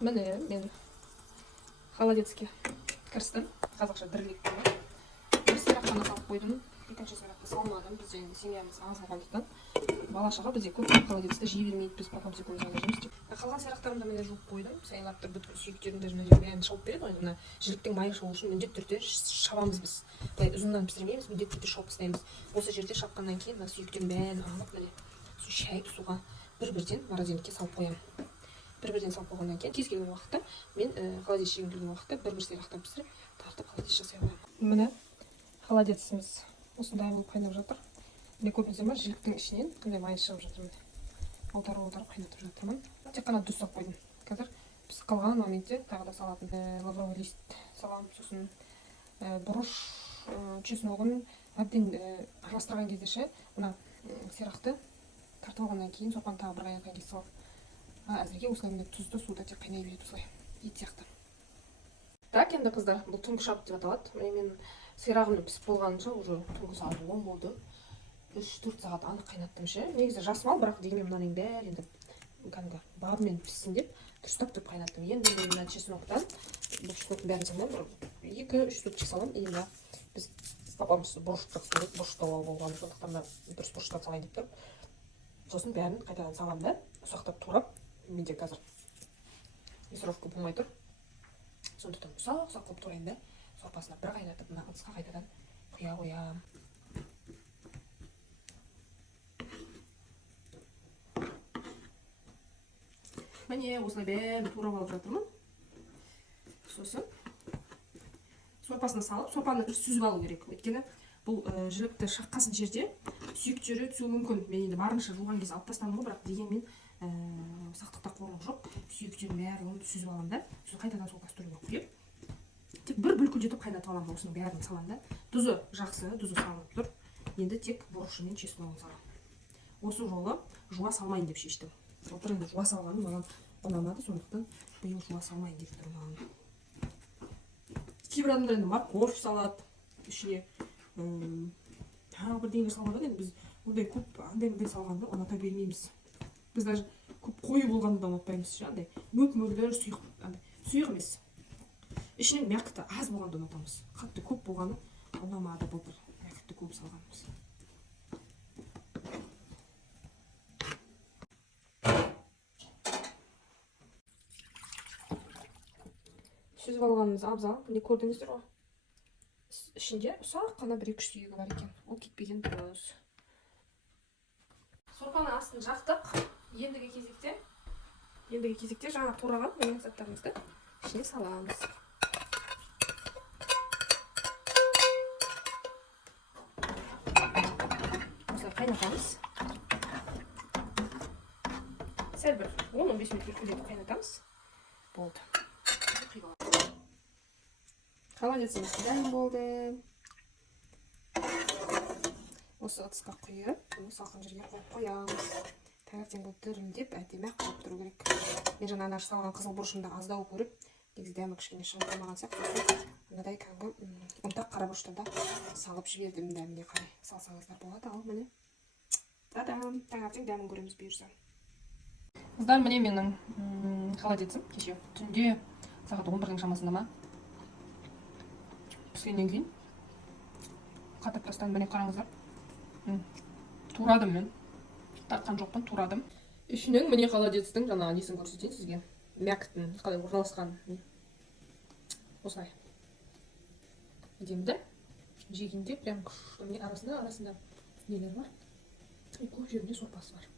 міне мен холодецке кірістім. Қазақша дірлік дейді. Бір сирақ қана салып қойдым. Екінші сирақты салмадым. Біз енді семьямыз аз болғандықтан бала шаға бізде көп холодецті жей бермейді. Біз папам секунд жейміз деп. Қалған сирақтарымды міне жуып қойдым. Сайлап тұр, бүткіл сүйектерін мына жерге бәрін шауып береді ғой. Мына жіліктің майы шығу үшін міндетті түрде шабамыз біз. Былай ұзыннан пісірмейміз, міндетті түрде шауып тастаймыз. Осы жерде шапқаннан кейін мына сүйектерін бәрін алып міне шайып суға бір-бірден морозилікке салып қоямын. Бір-бірден салып қойғаннан кейін кез келген уақытта мен холодец жеген келген уақытта бір-бір сирақтан пісіріп тартып холодец жасай аламын. Міне холодеціміз осындай болып қайнап жатыр. Міне көрдіңіздер ме, жіліктің ішінен міне майы шығып жатыр. Міне аударып қайнатып жатырмын. Тек қана тұз салып қойдым. Қазір пісіп қалған моментте тағы да салатын лавровый лист саламын, сосын бұрыш, чесногын әбден араластырған кезде ше мына сирақты тартып алғаннан кейін сорпаны тағы бір қайнатқан кезде салып. Әзірге осылай міне тұзды суда тек қайнай береді осылай ет сияқты. Так, енді қыздар, бұл түнгі шабыт деп аталады. Міне мен сирағымның пісіп болғанынша уже түнгі сағат 10 болды. 3-4 сағат анық қайнаттым ше. Негізі жас мал, бірақ дегенмен мынаның бәрі енді кәдімгі бабымен піссін деп дұрыстап деп қайнаттым. Енді мен мына чесноктан бұл чесноктың бәрін салмаймын, 2-3 суточка саламын. Енді біз папамыз бұрыш жақсы көреді, бұрышта болған, сондықтан да дұрыс бұрыштан салайын деп тұрып. Сосын бәрін қайтадан саламын да ұсақтап турап. Менде қазір мисровка болмай тұр. Сондықтан ұсақ қылып турайын да сорпасына бір қайнатып мына ыдысқа қайтадан құя қоямын. Міне осылай бәрін турап алып жатырмын. Сосын сорпасына салып, сорпаны сүзіп алу керек. Өйткені бұл жілікті шаққасын жерде сүйектері түсуі мүмкін. Мен енді барынша жуған кезде алып тастадым ғой, бірақ дегенмен сақтықта қорлық жоқ. Сүйектерін бәрін сүзіп аламын да, сосын қайтадан сол кастрюльге құйып, тек бір бүлкілдетіп қайнатып аламын. Осының бәрін саламын да. Тұзы жақсы, тұзы салынып тұр. Енді тек бұрышы мен чесногын саламын. Осы жолы жуа салмайын деп шештім. Былтыр енді жуа салғаным маған ұнамады, сондықтан биыл жуа салмайын деп тұрмын. Кейбір адамдар енді морковь салады, ішіне тағы бірдеңе салады. Енді біз ондай көп андай салғанды ұната бермейміз. Біз даже көп қою болғанды да ұнатпаймыз. Андай мөп-мөлдір сұйық емес. Ішінен мякіті аз болғанды ұнатамыз. Қатты көп болғаны ұнамады, былтыр мякіті көп салғанымыз. Сүзіп алғанымыз абзал. Міне көрдіңіздер ғой. Ішінде ұсақ қана бір-екі сүйегі бар екен. Ол кетпеген дұрыс. Сорпаны астын жақтық. Ендігі кезекте жаңа тураған менің заттарымызды ішіне саламыз. Осылай қайнатамыз. Сәл бір 10-15 минут күтіп қайнатамыз. Болды. Холодеціміз дайын болды. Осы ыдысқа құйып, салқын жерге қойып қоямыз. Таңертең бұл дірілдеп, әдемі қылып тұру керек. Мен жаңа ана салған қызыл бұрышымда аздау көріп, негізі дәмі кішкене шығып қалмаған сияқты. Мынадай кәдімгі ұнтақ қара бұрыштарда салып жібердім, дәміне қарай салсаңыздар болады. Ал міне, та-дам, таңертең дәмін көреміз бұйырса. Қыздар, міне менің холодецім кеше түнде сағат 11-дің шамасында ма піскеннен кейін қатып тастан, міне қараңыздар. Турадым мен. Тартқан жоқпын, турадым. Ішінен міне холодецтің жаңа несін көрсетейін сізге. Мякітін қалай орналасқан. Осылай. Әдемді. Жегенде прям күшті. Арасында нелер бар. Көп жерінде сорпасы бар.